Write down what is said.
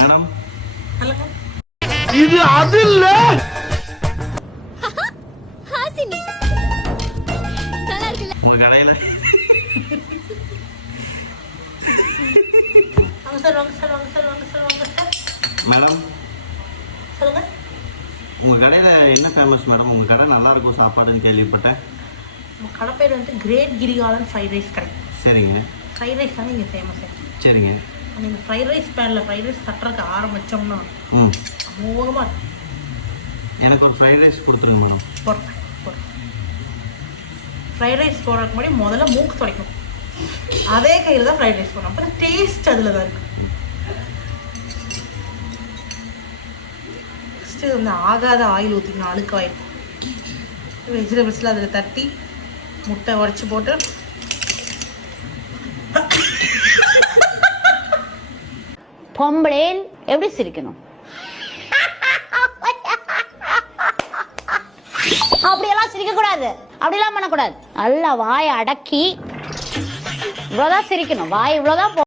Madam இது அது இல்ல. ஹாசினி நல்லா இருக்குல்ல உங்க கடையில மேடம் சொல்லுங்க. உங்க கடையில என்ன ஃபேமஸ் மேடம்? உங்க கடை நல்லா இருக்கும் சாப்பாடுன்னு கேள்விப்பட்டேன். நம்ம கடை பேர் வந்து கிரேட் கிரிகாலன் ஃப்ரைட் ரைஸ் கடை. சரிங்க. ஃப்ரைட் ரைஸ் தானே இங்கே ஃபேமஸ். சரிங்க. நீங்கள் ஃப்ரைட் ரைஸ் பேனில் ஃப்ரைட் ரைஸ் தட்டுறதுக்கு ஆரம்பித்தோம்னா அமோகமாக இருக்கும். எனக்கு ஒரு ஃப்ரைட் ரைஸ் கொடுத்துருங்க மேடம். போடுறேன். ஃப்ரைட் ரைஸ் போடுறதுக்கு முன்னாடி முதல்ல மூக்கு துடைக்கணும். அதே கையில் தான் ஃப்ரைட் ரைஸ் போடணும். அப்புறம் டேஸ்ட் அதில் தான் இருக்குது. ஃபஸ்ட்டு வந்து ஆகாத ஆயில் ஊற்றிக்கணும், அழுக்கு ஆயில். வெஜிடபிள்ஸில் அதில் தட்டி முட்டை உடச்சி போட்டு பொம்பளேன் எப்படி சிரிக்கணும்? அப்படியெல்லாம் சிரிக்க கூடாது, அப்படியெல்லாம் பண்ணக்கூடாது. நல்லா வாயை அடக்கி இவ்வளவுதான் சிரிக்கணும். வாய் இவ்வளவுதான்.